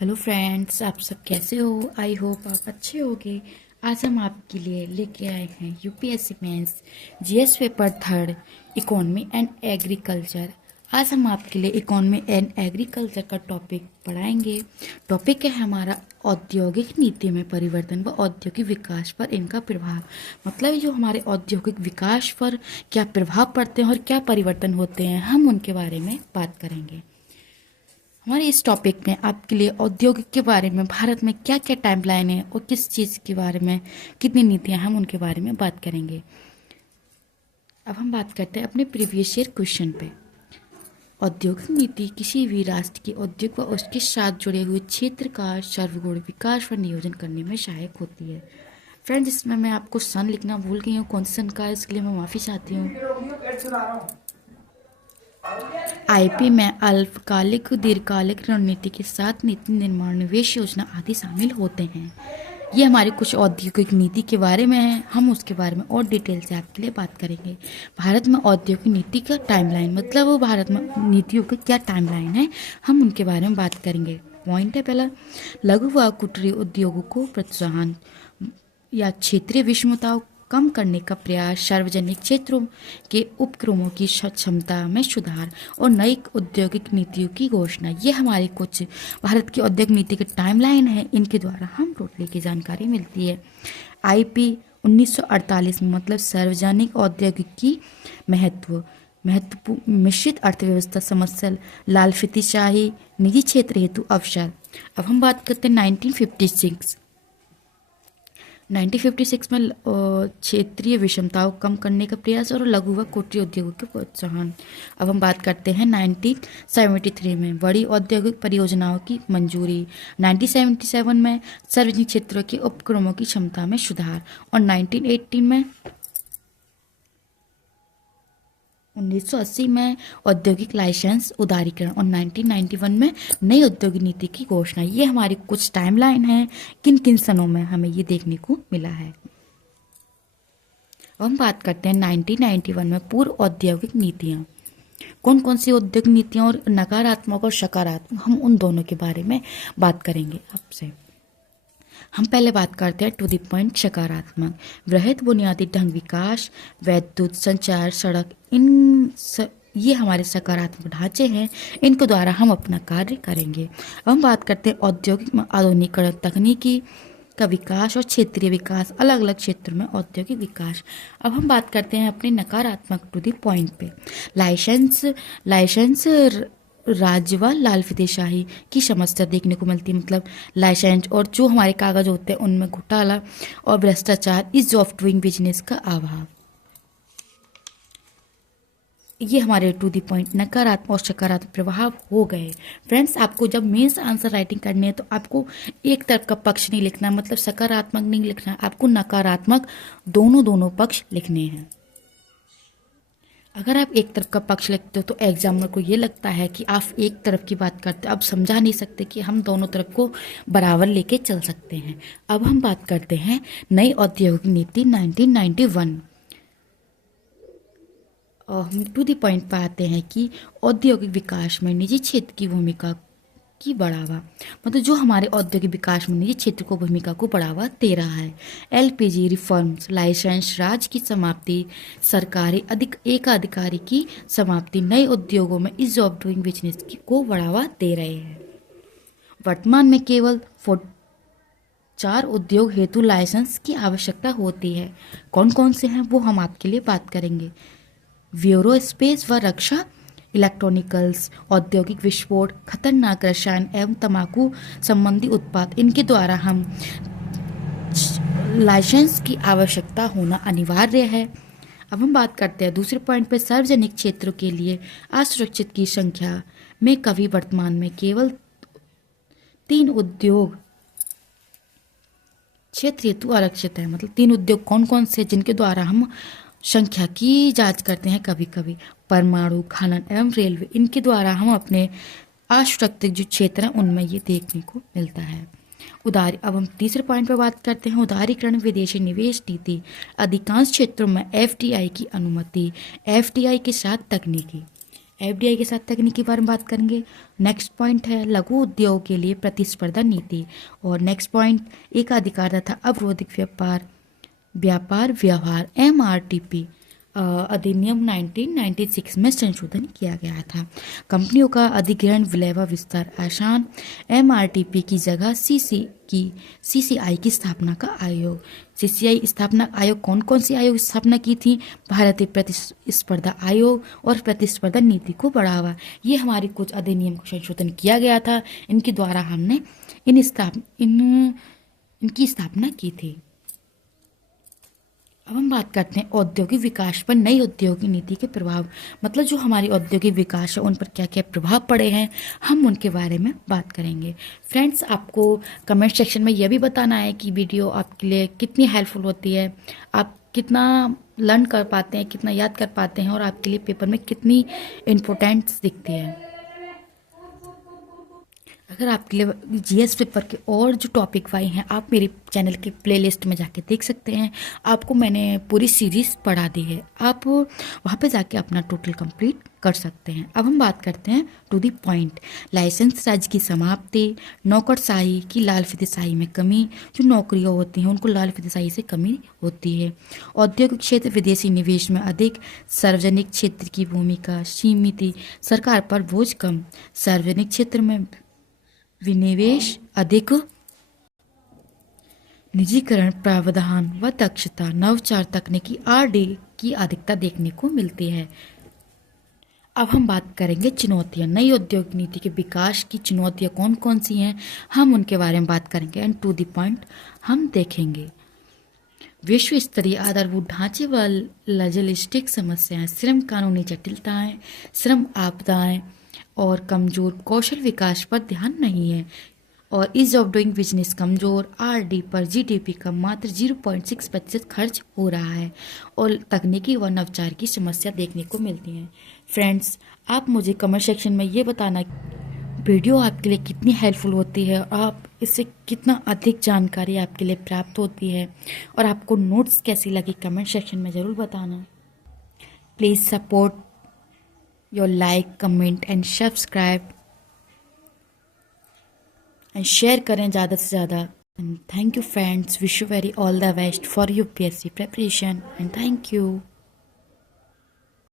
Hello friends, आप सब कैसे हो? आई होप आप अच्छे होंगे। आज हम आपके लिए लेके आए हैं UPSC mains GS paper third economy and agriculture. आज हम आपके लिए इकोनॉमी एंड एग्रीकल्चर का टॉपिक पढ़ाएंगे। टॉपिक है हमारा औद्योगिक नीति में परिवर्तन व औद्योगिक विकास पर इनका प्रभाव। मतलब जो हमारे औद्योगिक विकास पर क्या प्रभाव पड़ते हैं और क्या परिवर्तन होते हैं, हम उनके बारे में बात करेंगे। हमारे इस टॉपिक में आपके लिए औद्योगिक के बारे में भारत में क्या क्या टाइमलाइन है और किस चीज़ के बारे में कितनी नीतियां, हम उनके बारे में बात करेंगे। अब हम बात करते हैं अपने प्रीवियस ईयर क्वेश्चन पे। औद्योगिक नीति किसी भी राष्ट्र के उद्योग व उसके साथ जुड़े हुए क्षेत्र का सर्वगुण विकास व नियोजन करने में सहायक होती है। फ्रेंड्स, इसमें मैं आपको सन लिखना भूल गई हूँ, कौन सा सन का है, इसके लिए मैं माफ़ी चाहती हूँ। आईपी में अल्पकालिक दीर्घकालिक रणनीति के साथ नीति निर्माण, निवेश योजना आदि शामिल होते हैं। ये हमारी कुछ औद्योगिक नीति के बारे में है, हम उसके बारे में और डिटेल से आपके लिए बात करेंगे। भारत में औद्योगिक नीति का टाइमलाइन, मतलब वो भारत में नीतियों का क्या टाइमलाइन है, हम उनके बारे में बात करेंगे। पॉइंट है पहला, लघु व कुटीर उद्योगों को प्रोत्साहन या क्षेत्रीय विषमताओं कम करने का प्रयास, सार्वजनिक क्षेत्रों के उपक्रमों की क्षमता में सुधार और नई औद्योगिक नीतियों की घोषणा। ये हमारी कुछ भारत की औद्योगिक नीति के टाइमलाइन है, इनके द्वारा हम टोटली की जानकारी मिलती है। आईपी 1948 में, मतलब सार्वजनिक औद्योगिक की महत्वपूर्ण मिश्रित अर्थव्यवस्था समस्या, लाल फीतीशाही, निजी क्षेत्र हेतु अवसर। अब हम बात करते हैं 1956 में क्षेत्रीय विषमताओं कम करने का प्रयास और लघु व कुटीर उद्योगों के प्रोत्साहन। अब हम बात करते हैं 1973 में बड़ी औद्योगिक परियोजनाओं की मंजूरी। 1977 में सार्वजनिक क्षेत्रों के उपक्रमों की क्षमता में सुधार और 1980 में औद्योगिक लाइसेंस उदारीकरण और 1991 में नई औद्योगिक नीति की घोषणा। ये हमारी कुछ टाइमलाइन है, किन किन सनों में हमें ये देखने को मिला है। अब हम बात करते हैं 1991 में पूर्व औद्योगिक नीतियाँ। कौन कौन सी औद्योगिक नीतियाँ और नकारात्मक और सकारात्मक, हम उन दोनों के बारे में बात करेंगे आपसे। हम पहले बात करते हैं टू द पॉइंट सकारात्मक। वृहद बुनियादी ढंग विकास, विद्युत, संचार, सड़क, ये हमारे सकारात्मक ढांचे हैं, इनके द्वारा हम अपना कार्य करेंगे। अब हम बात करते हैं औद्योगिक में आधुनिकीकरण, तकनीकी का विकास और क्षेत्रीय विकास, अलग अलग क्षेत्रों में औद्योगिक विकास। अब हम बात करते हैं अपने नकारात्मक टू द पॉइंट पे। लाइसेंस राज्य व लाल फीतेशाही की समस्या देखने को मिलती है, मतलब लाइसेंस और जो हमारे कागज होते हैं उनमें घोटाला और भ्रष्टाचार, इज ऑफ डूइंग बिजनेस का अभाव। ये हमारे टू दी पॉइंट नकारात्मक और सकारात्मक प्रभाव हो गए। फ्रेंड्स, आपको जब मेंस आंसर राइटिंग करनी है तो आपको एक तरफ का पक्ष नहीं लिखना, मतलब सकारात्मक नहीं लिखना, आपको नकारात्मक दोनों पक्ष लिखने हैं। अगर आप एक तरफ का पक्ष लिखते हो तो एग्जामिनर को ये लगता है कि आप एक तरफ की बात करते हो, अब समझा नहीं सकते कि हम दोनों तरफ को बराबर लेके चल सकते हैं। अब हम बात करते हैं नई औद्योगिक नीति 1991। और हम टू द पॉइंट पर आते हैं कि औद्योगिक विकास में निजी क्षेत्र की भूमिका की बढ़ावा, मतलब जो हमारे औद्योगिक विकास में निजी क्षेत्र को भूमिका को बढ़ावा दे रहा है। एलपीजी रिफॉर्म्स, लाइसेंस राज की समाप्ति, सरकारी एकाधिकारी की समाप्ति नए उद्योगों में इज ऑफ डूइंग बिजनेस को बढ़ावा दे रहे हैं। वर्तमान में केवल 4 उद्योग हेतु लाइसेंस की आवश्यकता होती है। कौन कौन से हैं वो हम आपके लिए बात करेंगे। एरोस्पेस व रक्षा, इलेक्ट्रॉनिकल्स, औद्योगिक विस्फोट, खतरनाक रसायन एवं तंबाकू संबंधी उत्पाद, इनके द्वारा हम लाइसेंस की आवश्यकता होना अनिवार्य है। अब हम बात करते हैं दूसरे पॉइंट पर, सार्वजनिक क्षेत्रों के लिए असुरक्षित की संख्या में कभी वर्तमान में केवल 3 उद्योग क्षेत्र हेतु आरक्षित है। मतलब 3 उद्योग कौन कौन से, जिनके द्वारा हम संख्या की जांच करते हैं कभी कभी। परमाणु, खनन एवं रेलवे, इनके द्वारा हम अपने असुरक्षित जो क्षेत्र हैं उनमें ये देखने को मिलता है। अब हम तीसरे पॉइंट पर बात करते हैं उदारीकरण, विदेशी निवेश नीति। अधिकांश क्षेत्रों में एफडीआई की अनुमति, एफडीआई के साथ तकनीकी। एफडीआई के साथ तकनीक के बारे में बात करेंगे। नेक्स्ट पॉइंट है लघु उद्योग के लिए प्रतिस्पर्धा नीति। और नेक्स्ट पॉइंट एकाधिकार तथा अवरोधिक व्यापार व्यापार व्यवहार एमआरटीपी अधिनियम 1996 में संशोधन किया गया था। कंपनियों का अधिग्रहण विलय व विस्तार आसान। एमआरटीपी की जगह सीसीआई की स्थापना का आयोग। सीसीआई स्थापना आयोग कौन कौन सी आयोग स्थापना की थी? भारतीय प्रतिस्पर्धा आयोग और प्रतिस्पर्धा नीति को बढ़ावा। ये हमारी कुछ अधिनियम को संशोधन किया गया था, इनके द्वारा हमने इनकी स्थापना की थी। अब हम बात करते हैं औद्योगिक विकास पर नई औद्योगिक नीति के प्रभाव, मतलब जो हमारी औद्योगिक विकास है उन पर क्या क्या प्रभाव पड़े हैं, हम उनके बारे में बात करेंगे। फ्रेंड्स, आपको कमेंट सेक्शन में यह भी बताना है कि वीडियो आपके लिए कितनी हेल्पफुल होती है, आप कितना लर्न कर पाते हैं, कितना याद कर पाते हैं और आपके लिए पेपर में कितनी इम्पोर्टेंस दिखती है। अगर आपके लिए जीएस पेपर के और जो टॉपिक वाई हैं आप मेरे चैनल के प्लेलिस्ट में जाके देख सकते हैं। आपको मैंने पूरी सीरीज़ पढ़ा दी है, आप वहाँ पे जाके अपना टोटल कंप्लीट कर सकते हैं। अब हम बात करते हैं टू द पॉइंट। लाइसेंस राज्य की समाप्ति, नौकरशाही की लालफितीशाही में कमी, जो नौकरियाँ होती हैं उनको लालफितीशाही से कमी होती है। औद्योगिक क्षेत्र विदेशी निवेश में अधिक, सार्वजनिक क्षेत्र की भूमिका सीमित, सरकार पर बोझ कम, सार्वजनिक क्षेत्र में विनिवेश अधिक, निजीकरण प्रावधान व दक्षता, नवचार तकनीकी आरडी की अधिकता देखने को मिलती है। अब हम बात करेंगे चुनौतियां। नई औद्योगिक नीति के विकास की चुनौतियां कौन कौन सी हैं, हम उनके बारे में बात करेंगे एंड टू द पॉइंट हम देखेंगे। विश्व स्तरीय आधारभूत ढांचे व लॉजिस्टिक समस्याएं, श्रम कानूनी जटिलताएं, श्रम आपदाएं और कमजोर कौशल विकास पर ध्यान नहीं है। और ईज ऑफ डूइंग बिजनेस कमजोर, आरडी पर जीडीपी का मात्र 0.6% खर्च हो रहा है और तकनीकी व नवाचार की समस्या देखने को मिलती है। फ्रेंड्स, आप मुझे कमेंट सेक्शन में ये बताना वीडियो आपके लिए कितनी हेल्पफुल होती है और आप इससे कितना अधिक जानकारी आपके लिए प्राप्त होती है और आपको नोट्स कैसी लगी कमेंट सेक्शन में ज़रूर बताना। Please support your like, comment and subscribe and share करें ज़्यादा से ज़्यादा। and thank you friends, wish you very all the best for UPSC preparation and thank you।